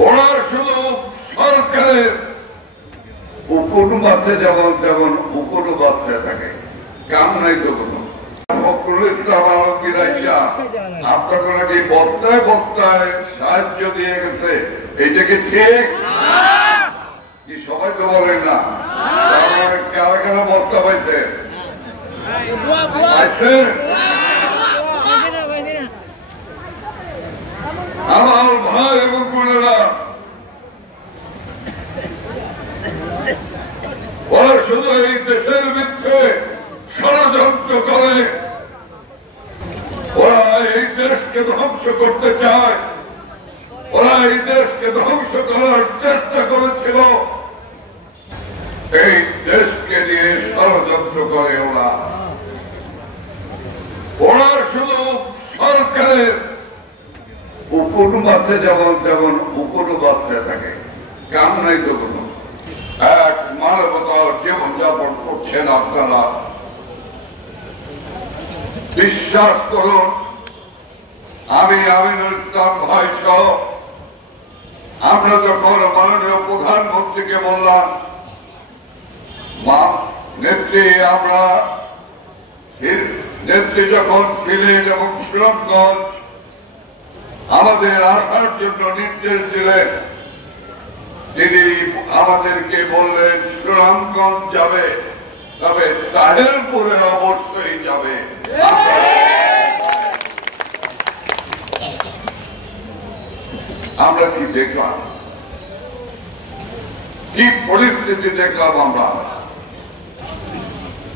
ওরা শুধু সরকারের উকুন বাঁচতে যেমন তেমন উকুন বাঁচতে থাকে, কাম নাই তো কোনো। আপনারা কি বস্তায় বস্তায় সাহায্য দিয়ে গেছে, এটা কি ঠিক? কি সবাই তো বলেন না? কারা কারা বস্তা পাইছে? আমার ভাই এবং বোনেরা, ওরা শুধু এই দেশের বিরুদ্ধে ষড়যন্ত্র করে, ওরা এই দেশকে ধ্বংস করতে চায়, ওরা এই দেশকে ধ্বংস করার চেষ্টা করেছিল, এই দেশকে নিয়ে ষড়যন্ত্র করে। ওরা শুধু সরকারের উকুন বাঁচতে যেমন তেমন উকুন বাঁচতে থাকে, কাম নাই তো কোনো। এক মানবতার জীবনযাপন করছেন আপনারা। বিশ্বাস করুন, আমি আমিনুল ইসলাম ভাই সহ আমরা যখন মাননীয় প্রধানমন্ত্রীকে বললাম, নেত্রী আমরা নেত্রী যখন সিলেট এবং সুনামগঞ্জ আমাদের আসার জন্য নির্দেশ দিলেন, তিনি আমাদেরকে বললেন সুনামগঞ্জ যাবে, তবে তাহেরপুরে অবশ্যই যাবে। আমরা কি দেখলাম, কি পরিস্থিতি দেখলাম আমরা।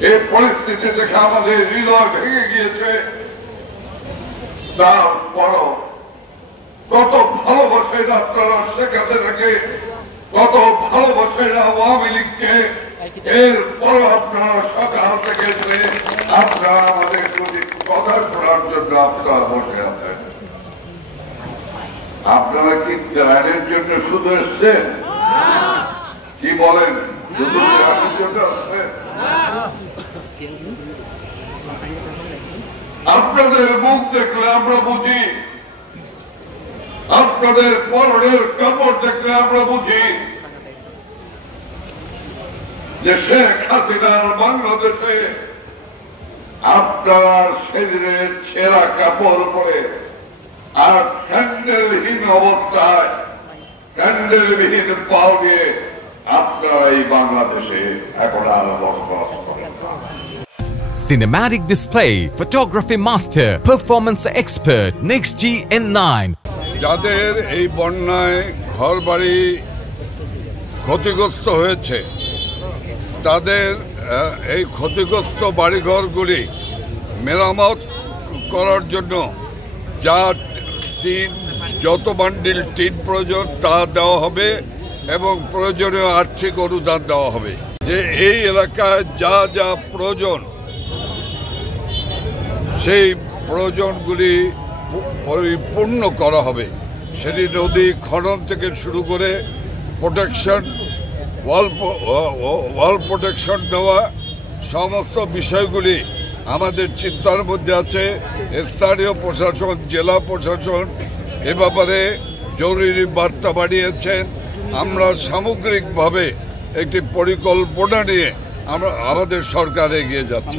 এই পরিস্থিতি দেখে আমাদের হৃদয় ভেঙে গিয়েছে। তারপরও কত ভালোবাসেন আপনারা শেখ হাসিনাকে, কত ভালোবাসেন আওয়ামী লীগকে, এরপরও আপনারা সকাল থেকে আপনারা আমাদের প্রতি কথা শোনার জন্য আপনারা বসে আছেন। আপনারা কি ত্রাণের জন্য শুধু এসছেন? কি বলেন, শুধু ত্রাণের জন্য আসছেন? আপনাদের মুখ দেখলে আমরা বুঝি, আপনাদের পরনের কাপড় দেখলে আমরা বুঝি যে শেখ হাসিনার বাংলাদেশে আপনারা শরীরে ছেঁড়া কাপড় পরে আর স্যান্ডেলহীন অবস্থায়, স্যান্ডেলবিহীন পাও দিয়ে আপনারা এই বাংলাদেশে এখন আর বসবাস করেন। Cinematic display, photography master, performance expert, NextG N9. যাদের এই বন্যায় ঘরবাড়ি ক্ষতিগ্রস্ত হয়েছে, তাদের এই ক্ষতিগ্রস্ত বাড়িঘরগুলি মেরামত করার জন্য যত বান্ডিল টিন প্রয়োজন তা দেওয়া হবে এবং প্রয়োজনীয় আর্থিক অনুদান দেওয়া হবে। যে এই এলাকায় যা যা প্রয়োজন, সেই প্রয়োজনগুলি পরিপূর্ণ করা হবে। সেটি নদী খনন থেকে শুরু করে প্রোটেকশন, ওয়াল প্রোটেকশন দেওয়া, সমস্ত বিষয়গুলি আমাদের চিন্তার মধ্যে আছে। স্থানীয় প্রশাসন, জেলা প্রশাসন এ ব্যাপারে জরুরি বার্তা বাড়িয়েছেন। আমরা সামগ্রিকভাবে একটি পরিকল্পনা নিয়ে আমাদের সরকার এগিয়ে যাচ্ছে।